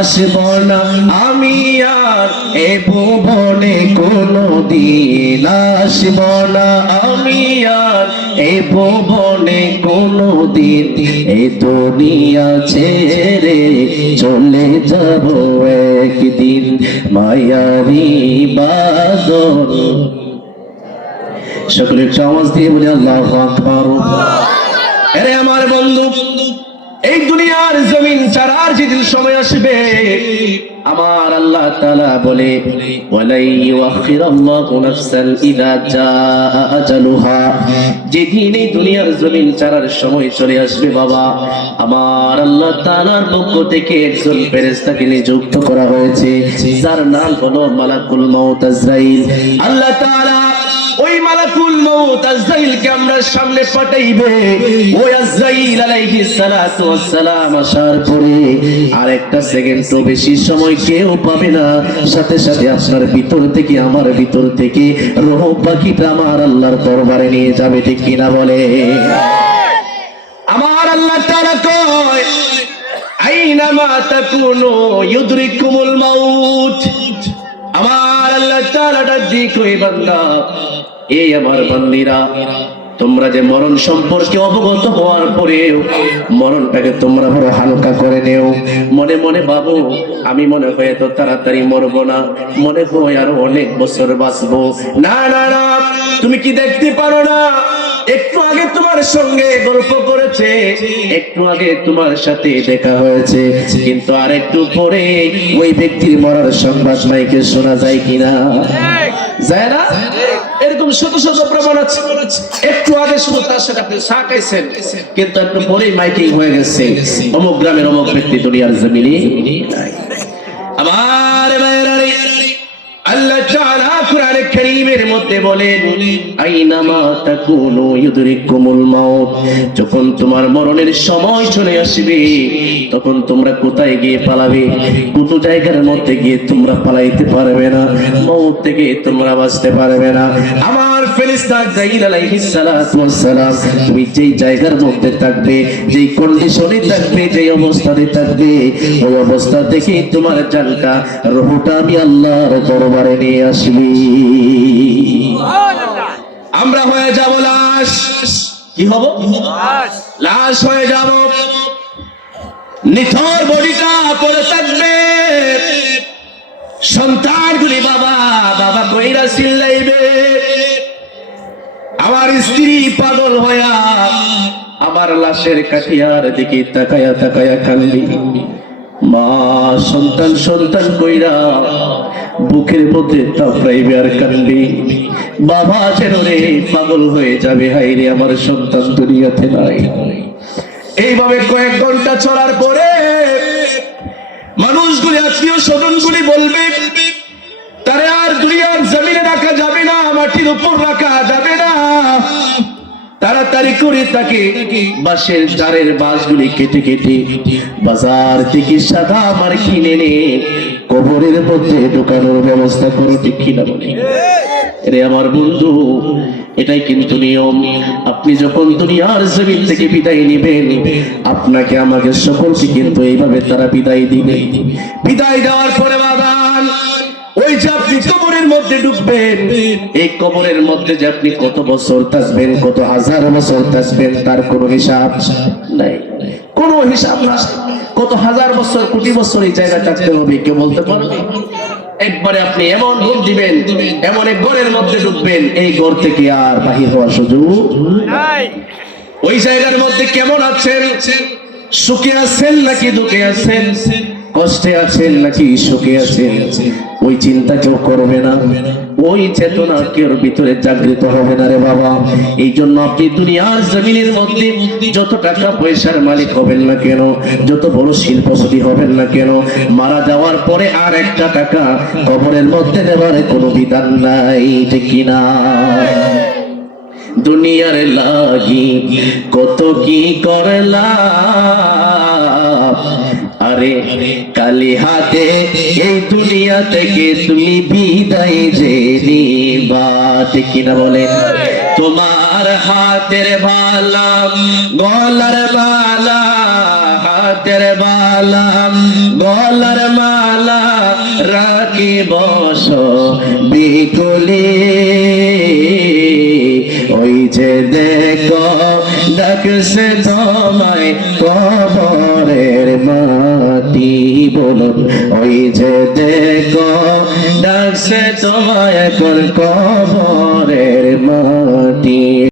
আসব না আমি আর এ ভুবনে কোনদিন, আসব না আমি আর এ ভুবনে কোনদিন, এ দুনিয়া ছেড়ে চলে যাব একদিন, মায়ারি বাদল। সকলে আওয়াজ দিয়ে বলি আল্লাহু আকবার। আরে আমার বন্ধু, এই দুনিয়ার জমিন ছাড়ার যেদিন সময় আসবে, আমার আল্লাহ তাআলা বলে ওয়ালাই ইউখিরাল্লাহু নাফসান ইযা জাআ আজালুহা, যেদিন এই দুনিয়ার জমিন ছাড়ার সময় চলে আসবে বাবা, আমার আল্লাহ তাআলার পক্ষ থেকে একজন ফেরেশতাকে নিযুক্ত করা হয়েছে, যার নাম হলো মালাকুল মউত আজরাইল। আল্লাহ তাআলা ওই মালাকুল মউত আজরাইলকে আমরা সামনে পাঠাইবে। ওই আজরাইল আলাইহিস সালাতু ওয়াস সালাম আসার পরে আরেকটা সেকেন্ডও বেশি সময় কেউ পাবে না, সাথে সাথে আপনার ভিতর থেকে আমার ভিতর থেকে রূহ পাখিটা আমার আল্লাহর দরবারে নিয়ে যাবে, ঠিক কিনা বলে? আমার আল্লাহ তাআলা কয় আইনামা তাকুনু ইউদরিকুমুল মাউত। আমার আল্লাহ তাআলা ডাক দিয়ে কই বান্দা, এই আমার বান্দিরা, তোমরা যে মরণ সম্পর্কে অবগত হওয়ার পরেও মরণটাকে তোমরা বড় হালকা করে নেও। মনে মনে ভাবো আমি মনে হয় তো তাড়াতাড়ি মরবো না, মনে হয় আরো অনেক বছর বাঁচবো। না না না, তুমি কি দেখতে পারো না? একটু আগে তোমার সঙ্গে গল্প করেছে, একটু আগে তোমার সাথে দেখা হয়েছে, কিন্তু আর একটু পরে ওই ব্যক্তির মরার সংবাদ মাইকে শোনা যায় কিনা? যায় না? এরকম শত শত প্রমাণ আছে। একটু আগে শুধু তার সাথে আপনি চা খাইছেন, কিন্তু একটু পরেই মাইকিং হয়ে গেছে অমুক গ্রামের অমুক ব্যক্তি দুনিয়ার জমিনে নাই। আমার ভাইরা, আল্লাহ তাআলা কুরআনে কারীমের মধ্যে বলেন আইনামা তাকুনু ইউদরিকুমুল মাউত, যখন তোমার মরণের সময় চলে আসবে তখন তোমরা কোথায় গিয়ে পালাবে? কোন জায়গার মধ্যে গিয়ে তোমরা পালাইতে পারবে না, মউত থেকে তোমরা বাঁচতে পারবে না। আমার ফেরেশতা আজরাইল আলাইহিস সালাতু ওয়াস সালাম তুমি যেই জায়গার মধ্যে থাকবে, যেই কন্ডিশনে থাকবে, যেই অবস্থাতে থাকবে, ওই অবস্থা থেকে তোমার জানটা রূহটা আমি আল্লাহর দরবারে নিয়ে আসবি। আমরা হয়ে যাব লাশ। কি হব? লাশ হয়ে যাব। নিথর বডিটা পড়ে থাকবে। সন্তানগুলি বাবা বাবা কইরা চিল্লাইবে। আমার স্ত্রী পাগল হইয়া আমার লাশের কাঠিয়ার দিকে তাকায়া তাকায়া কান্দি। মা সন্তান সন্তান কইরা বুকের মধ্যে তাপড়াইবে আর কান্দি। বাবা যেন রে পাগল হয়ে যাবে, হায় রে আমার সন্তান দুনিয়াতে নাই। এইভাবে কয়েক ঘন্টা চলার পরে মানুষগুলি, আত্মীয় স্বজনগুলি বলবে তারে আর দুনিয়ার জমিনে রাখা যাবে না, মাটির উপর রাখা যাবে না। তাড়াতাড়ি করে তাকে বাঁশের চারের বাঁশগুলি কেটে কেটে বাজার থেকে সাদা মার কিনে এনে কবরের মধ্যে ঢোকানোর ব্যবস্থা করো, ঠিক কিনা বলে? রে আমার বন্ধু, এটাই কিন্তু নিয়ম। আপনি যখন দুনিয়ার জমিন থেকে বিদায় নেবেন, আপনাকে আমাকে সকলকে কিন্তু এইভাবে তারা বিদায় দিবে। বিদায় দেওয়ার পরে বাবা ওই যে আপনি কবরের মধ্যে ঢুকবেন, এই কবরের মধ্যে যে আপনি কত বছর থাকবেন, কত হাজার বছর থাকবেন, তার কোনো হিসাব নাই, কোনো হিসাব না। কত হাজার বছর, কোটি বছর এই জায়গায় থাকতে হবে, কেউ বলতে পারবে? একবারে আপনি এমন ঘুম দিবেন, এমন এক ঘরের মধ্যে ঢুকবেন, এই ঘর থেকে আর বাহির হওয়ার সুযোগ নাই। ওই জায়গার মধ্যে কেমন আছেন? সুখে আছেন নাকি দুঃখে আছেন? কষ্টে আছেন নাকি সুখে আছেন? ওই চিন্তা কেউ করবে না, ওই চেতনা কেউ ভিতরে জাগৃত হবে না রে বাবা। এই জন্য আপনি দুনিয়ার জমিনের মধ্যে যত টাকা পয়সার মালিক হবেন না কেন, যত বড় শিল্পপতি হবেন না কেন, মারা যাওয়ার পরে আর একটা টাকা কবরের মধ্যে দেওয়ার কোনো বিধান নাই, ঠিক কিনা? দুনিয়ার লাগি কত কি করলাম, আরে কালি হাতে এই দুনিয়া থেকে তুমি বিদায় যে নিবা, ঠিক কিনা বলেন? তোমার হাতের বালা, গলার বালা, হাতের বালা, গলার মালা রাখি বস বিকুলি ওই যে দেখো ডাকছে তোমায় কবরের মাটি বলুন ওই যে দেখো ডাকছে তোমায় এখন কবরের মাটি